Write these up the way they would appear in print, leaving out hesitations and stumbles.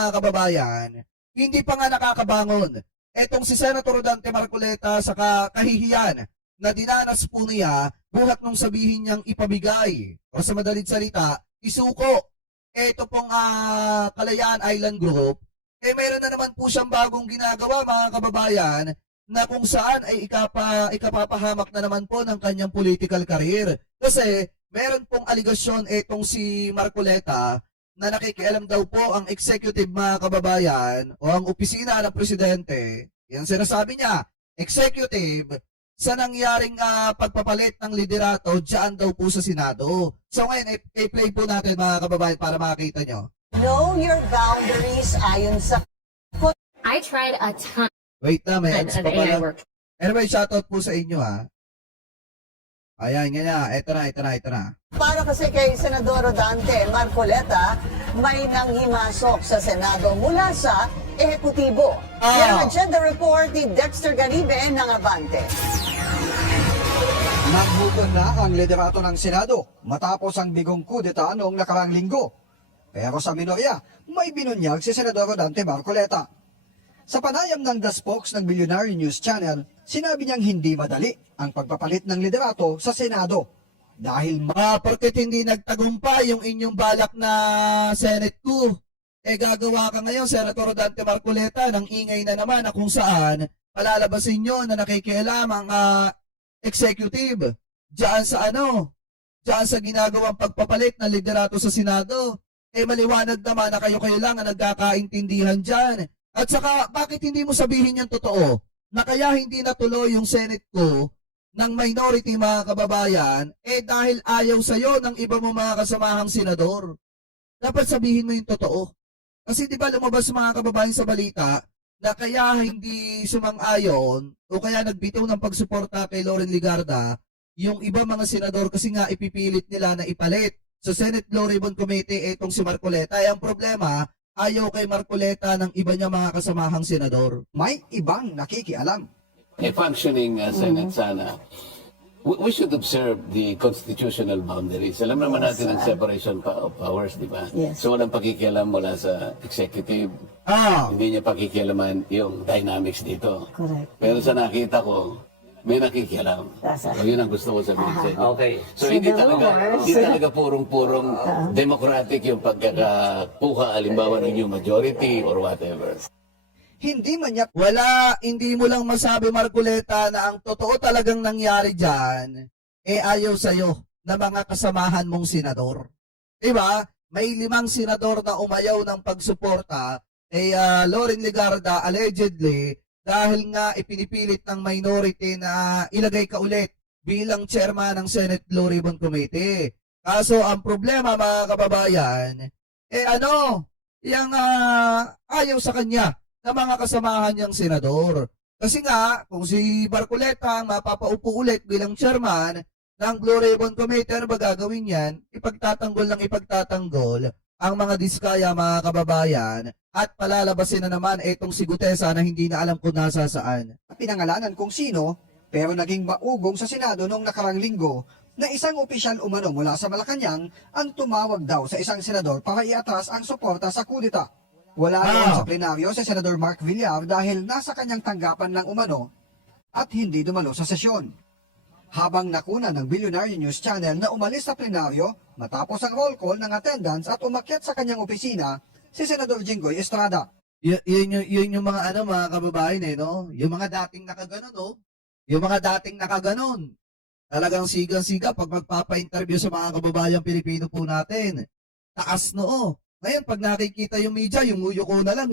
mga kababayan, hindi pa nga nakakabangon. Etong si Senator Dante Marcoleta sa kahihiyan na dinanas po niya buhat nung sabihin niyang ipabigay o sa madaling salita, isuko. Ito pong Kalayaan Island Group, meron na naman po siyang bagong ginagawa mga kababayan na kung saan ay ikapapahamak na naman po ng kanyang political career. Kasi meron pong aligasyon etong si Marcoleta na nakikialam daw po ang executive mga kababayan o ang opisina ng presidente. Yan sinasabi niya, executive, sa nangyaring pagpapalit ng liderato dyan daw po sa Senado. So ngayon, i-play po natin mga kababayan para makita nyo. Know your boundaries ayon sa... I tried a ton Wait na, may ads of pa AI pala. work. Anyway, shoutout po sa inyo ha. Ayan, ganyan. Ito na. Para kasi kay Senador Dante Marcoleta, may nanghimasok sa Senado mula sa ehekutibo. Yan ang agenda report ni Dexter Ganibe ng Abante. Nagbuton na ang liderato ng Senado matapos ang bigong kudeta noong nakarang linggo. Pero sa minorya, may binunyag si Senador Dante Marcoleta. Sa panayam ng The Spokes ng Billionaire News Channel, sinabi niyang hindi madali ang pagpapalit ng liderato sa Senado. Dahil Porket hindi nagtagumpay yung inyong balak na Senate 2, gagawa ka ngayon, Senator Dante Marcoleta, ng ingay na naman na kung saan palalabasin nyo na nakikialam ang executive diyan sa ginagawang pagpapalit ng liderato sa Senado. Maliwanag naman na kayo lang ang nagkakaintindihan dyan. At saka, bakit hindi mo sabihin yung totoo? Na kaya hindi natuloy yung Senate ko ng minority mga kababayan, dahil ayaw sa'yo ng iba mo mga kasamahang senador. Dapat sabihin mo yung totoo. Kasi di ba lumabas mga kababayan sa balita na kaya hindi sumang-ayon o kaya nagbitaw ng pagsuporta kay Loren Legarda yung iba mga senador kasi nga ipipilit nila na ipalit sa Senate Law Ribbon Committee etong si Marcoleta. Ang problema, ayaw kay Marcoleta ng iba niya mga kasamahang senador. may ibang nakikialam. A functioning Senate sana, we should observe the constitutional boundaries. Alam naman natin ang separation of powers, di ba? Yes. So walang pakikialam mula sa executive. Hindi niya pakikialaman yung dynamics dito. Correct. Pero sa nakita ko, may nakikialam. So yun ang gusto ko sabihin sa inyo. Okay. So hindi talaga purong-purong democratic yung pagkakakuha, alimbawa ng yung majority or whatever. Hindi man niya Hindi mo lang masabi Marcoleta na ang totoo talagang nangyari dyan, ayaw sa'yo na mga kasamahan mong senador. Diba? May 5 senador na umayaw ng pagsuporta Loren Legarda allegedly dahil nga ipinipilit ng minority na ilagay ka ulit bilang chairman ng Senate Law Ribbon Committee. Kaso ang problema mga kababayan, ayaw sa kanya na mga kasamahan niyang senador. Kasi nga, kung si Marcoleta mapapaupo ulit bilang chairman ng Blue Ribbon Committee, ano ba gagawin yan? Ipagtatanggol ang mga diskaya mga kababayan at palalabasin na naman itong si Gutesa na hindi na alam kung nasa saan. pinangalanan kung sino, pero naging maugong sa Senado noong nakarang linggo na isang opisyal umano mula sa Malacanang ang tumawag daw sa isang senador para iatras ang suporta sa kudeta. Wala naman sa plenaryo si Senador Mark Villar dahil nasa kanyang tanggapan lang umano at hindi dumalo sa sesyon. Habang nakuna ng Billionaire News Channel na umalis sa plenaryo matapos ang roll call ng attendance at umakyat sa kanyang opisina si Senador Jinggoy Estrada. Yun yung mga mga kababayan no? Yung mga dating nakaganon, no? Yung mga dating nakaganon. Talagang sigang-siga pag magpapa-interview sa mga kababayang Pilipino po natin. Taas noo. Ngayon, pag nakikita yung media, yung yuko na lang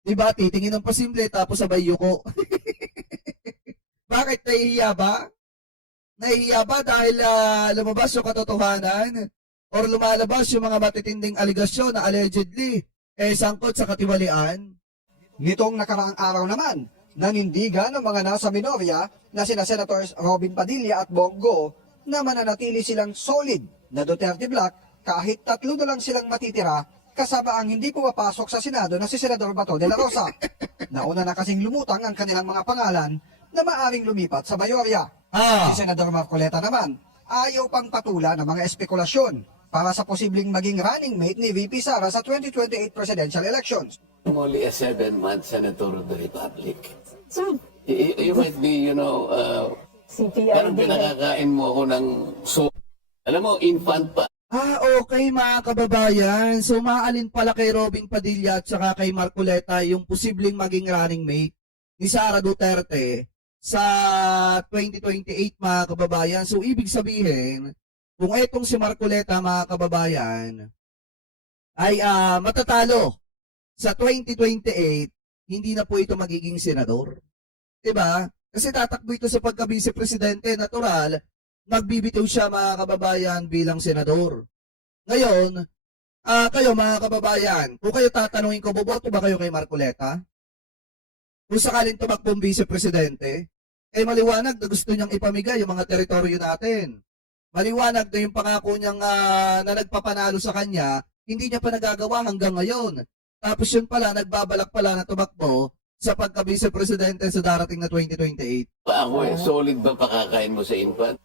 Diba? Titingin ng pasimple tapos sabay yuko. Bakit nahihiya ba? Nahihiya ba dahil lumabas yung katotohanan? Or lumalabas yung mga matitinding aligasyon na allegedly sangkot sa katiwalian? Nitong nakaraang araw naman, nanindigan ng mga nasa minorya na sina Senators Robin Padilla at Bongo na mananatili silang solid na Duterte Black kahit 3 na lang silang matitira kasama ang hindi pumapasok sa Senado na si Senador Bato de la Rosa. Nauna na kasing lumutang ang kanilang mga pangalan na maaring lumipat sa mayorya. Si Senador Marcoleta naman ayaw pang patula ng mga espekulasyon para sa posibleng maging running mate ni VP Sara sa 2028 presidential elections. I'm only a 7-month senator of the Republic. Sir, You might be, parang pinakakain mo ako ng alam mo, infant pa. Okay mga kababayan. So maalin pala kay Robin Padilla at saka kay Marcoleta yung posibleng maging running mate ni Sara Duterte sa 2028 mga kababayan. So ibig sabihin, kung etong si Marcoleta mga kababayan ay matatalo sa 2028, hindi na po ito magiging senador. Diba? Kasi tatakbo ito sa pagka-vice presidente, natural, magbibitaw siya mga kababayan bilang senador. Ngayon, kayo mga kababayan, kung kayo tatanungin ko, boboto ba kayo kay Marcoleta? Kung sakaling tumakbong vice presidente, maliwanag na gusto niyang ipamigay yung mga teritoryo natin. Maliwanag na yung pangako niyang na nagpapanalo sa kanya, hindi niya pa nagagawa hanggang ngayon. Tapos yun pala, nagbabalak pala na tumakbo sa pagka-vice presidente sa darating na 2028. Solid ba pakakain mo sa infant?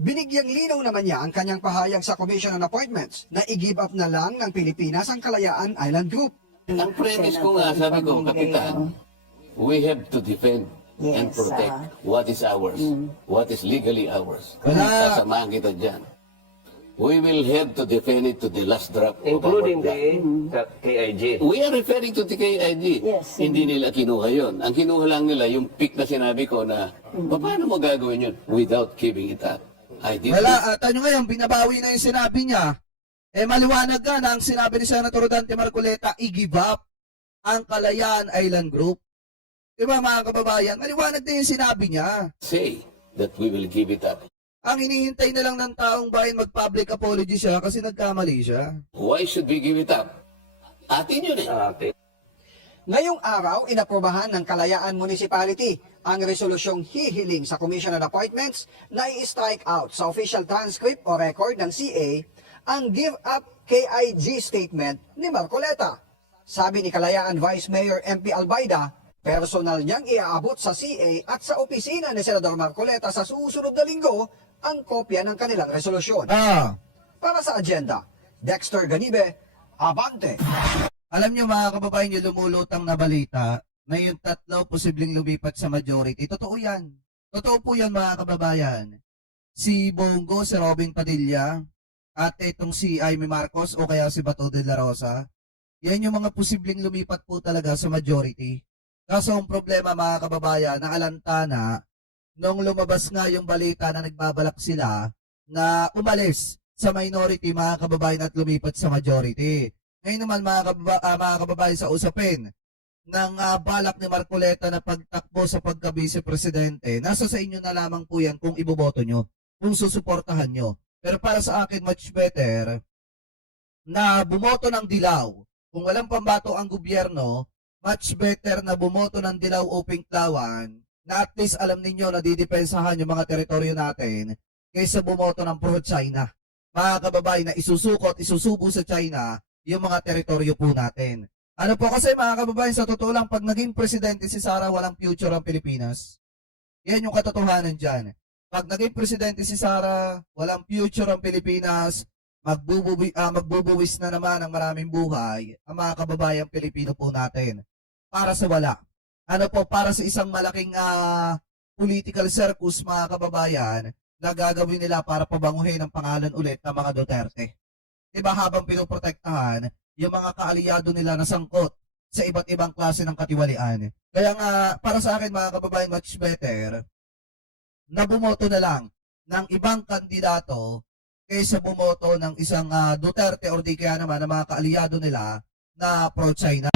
Binigyang linaw naman niya ang kanyang pahayag sa Commission on Appointments na i-give up na lang ng Pilipinas ang Kalayaan Island Group. Ang premise ko nga, sabi ko, Kapitan, we have to defend and protect what is ours, what is legally ours. Wala. Sasamahan kita dyan. We will have to defend it to the last drop Including of our blood. the KIG. We are referring to the KIG. Yes. Hindi nila kinuha yun. Ang kinuha lang nila, yung pick na sinabi ko na, paano mo gagawin yun without giving it up? I did Wala, tanyo ngayon, binabawi na yung sinabi niya. Maliwanag nga na ang sinabi ni Senator Dante Marcoleta, i-give up ang Kalayaan Island Group. Diba mga kababayan, maliwanag na yung sinabi niya. say that we will give it up. Ang hinihintay na lang ng taong bayan mag-public apology siya kasi nagkamali siya. Why should we give it up? Atin yun eh. Ngayong araw, inaprobahan ng Kalayaan Municipality ang resolusyong hihiling sa Commission on Appointments na i-strike out sa official transcript o record ng CA ang give up KIG statement ni Marcoleta. Sabi ni Kalayaan Vice Mayor MP Albaida, personal niyang iaabot sa CA at sa opisina ni Senador Marcoleta sa susunod na linggo ang kopya ng kanilang resolusyon. Para sa agenda, Dexter Ganibe, Abante. Alam niyo mga kababayan yung lumulutang na balita na yung tatlo posibleng lumipat sa majority. Totoo yan. Totoo po yan mga kababayan. Si Bongo, si Robin Padilla, at itong si Amy Marcos o kaya si Bato de la Rosa. Yan yung mga posibleng lumipat po talaga sa majority. Kaso ang problema mga kababayan, naalanta na nung lumabas nga yung balita na nagbabalak sila na umalis sa minority mga kababayan at lumipat sa majority. Ngayon naman mga kababayan sa usapin ng balak ni Marcoleta na pagtakbo sa pagka-vice presidente, nasa sa inyo na lamang po yan kung iboboto nyo, kung susuportahan nyo. Pero para sa akin, much better na bumoto ng dilaw. Kung walang pambato ang gobyerno, much better na bumoto ng dilaw o pinklawan na at least alam ninyo na didepensahan yung mga teritoryo natin kaysa bumoto ng pro-China. Mga kababayan na isusubo sa China yung mga teritoryo po natin. Ano po kasi mga kababayan, sa totoo lang, pag naging presidente si Sara, walang future ang Pilipinas. Yan yung katotohanan dyan. Pag naging presidente si Sara, walang future ang Pilipinas, magbubuwis na naman ang maraming buhay ang mga kababayang Pilipino po natin. Para sa wala. Ano po, para sa isang malaking political circus mga kababayan na gagawin nila para pabanguhin ang pangalan ulit ng mga Duterte. Diba habang pinoprotektahan yung mga kaalyado nila na sangkot sa iba't ibang klase ng katiwalian. Kaya nga, para sa akin mga kababayan, much better na bumoto na lang ng ibang kandidato kaysa bumoto ng isang Duterte or di kaya naman ng mga kaalyado nila na pro-China.